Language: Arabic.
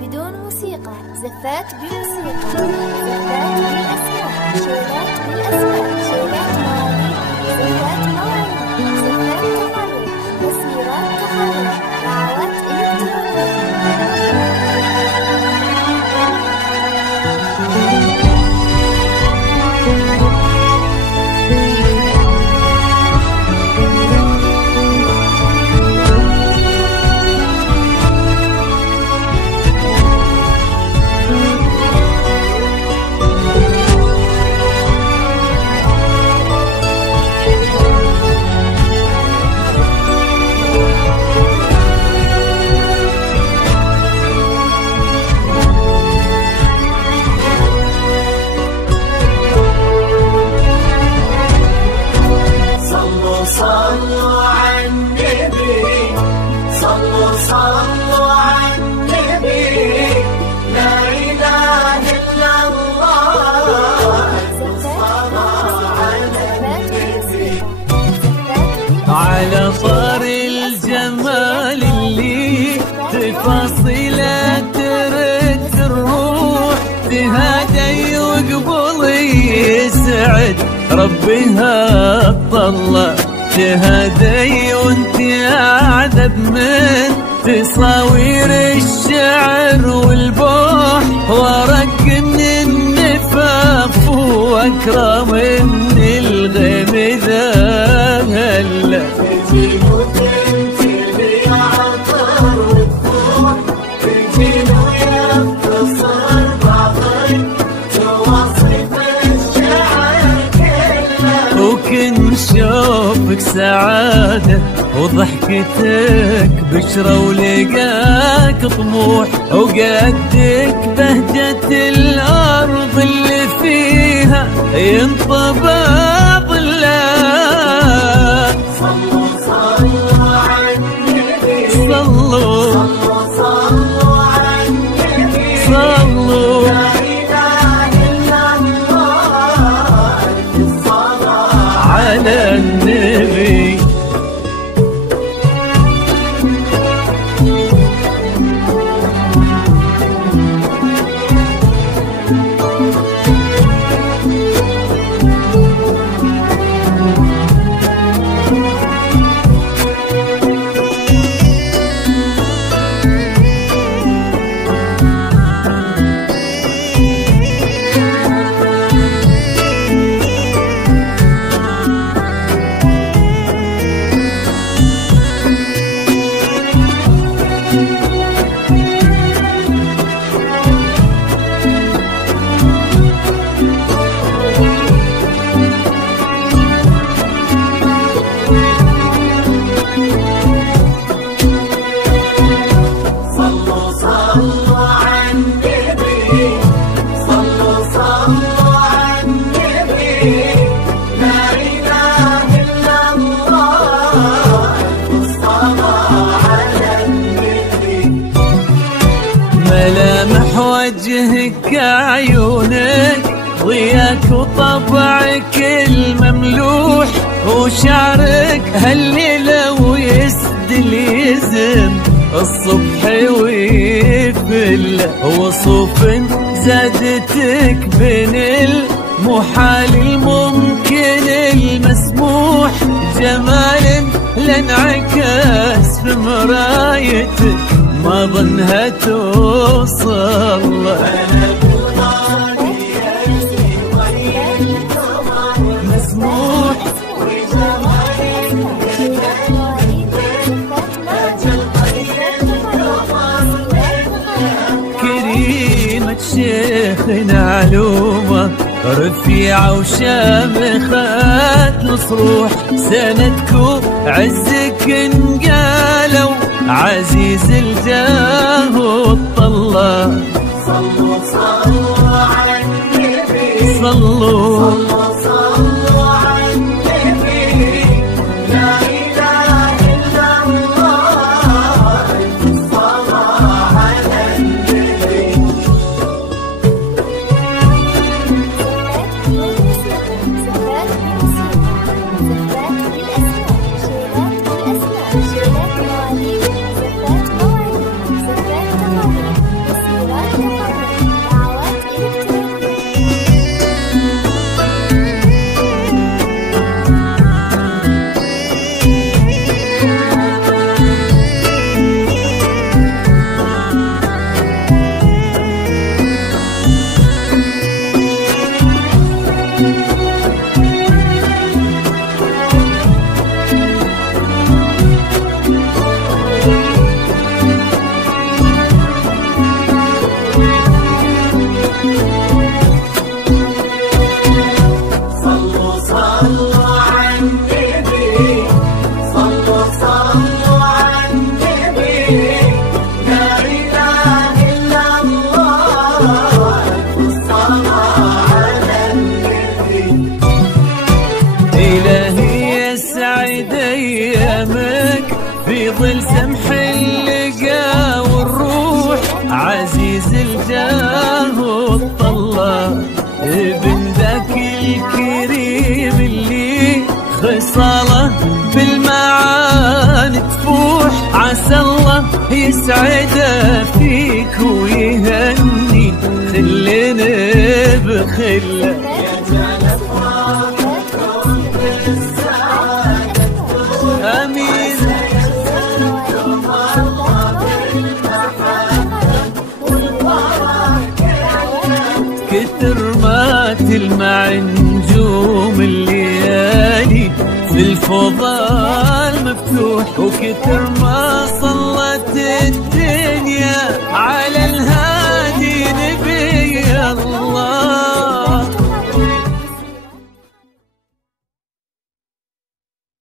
بدون موسيقى، زفات بموسيقى، زفات بالأسماء، شيلات بالأسماء، شيلات مواليد، زفات مواليد، زفات تخرج، مسيرات تخرج، دعوات صلوا على النبي، صلوا على النبي، لا إله إلا الله، الصلاة على النبي. على طار الجمال اللي تفاصيله ترد الروح، تهادي وقبل يسعد ربها طلع، تهادي وانت اعذب من تصاوير الشعر والبوح، ورق من النفاف واكرم من الغيم ذا هلا. تجيب وتنتهي عطر وتفوح، تجيب ويختصر بعضك توصف الشعر كله، وكن شوفك سعادة وضحكتك بشرة ولقاك طموح، وقدك بهجة الأرض اللي فيها ينطبع ظلها. صلوا على النبي، صلوا على النبي، صلوا لا إله إلا الله، الصلاة على النبي. ملامح وجهك عيونك ضياك وطبعك المملوح، وشعرك هالليلة ويسدل يزن الصبح ويفل، وصوف زادتك بين المحال الممكن المسموح، جمال لانعكاس في مرايتك ما ظنها توصل. مسموح كريمة شيخنا علومة رفيعة وشامخات الصروح، سندكو عزك انقالوا عزيز الجاه والطلة. صلوا على النبي، صلوا على النبي، لا إله إلا الله، الصلاة على النبي. زفات بالأسماء، شيلات بالأسماء، شيلات مواليد، زفات مواليد، زفات تخرج، عزيز الجاه والطلة، ابن ذاك الكريم اللي خصاله بالمعاني تفوح، عسى الله يسعده فيك ويهني خلنا بخله. آمين. كتر ما تلمع نجوم الليالي في الفضاء مفتوح، وكتر ما صلت الدنيا على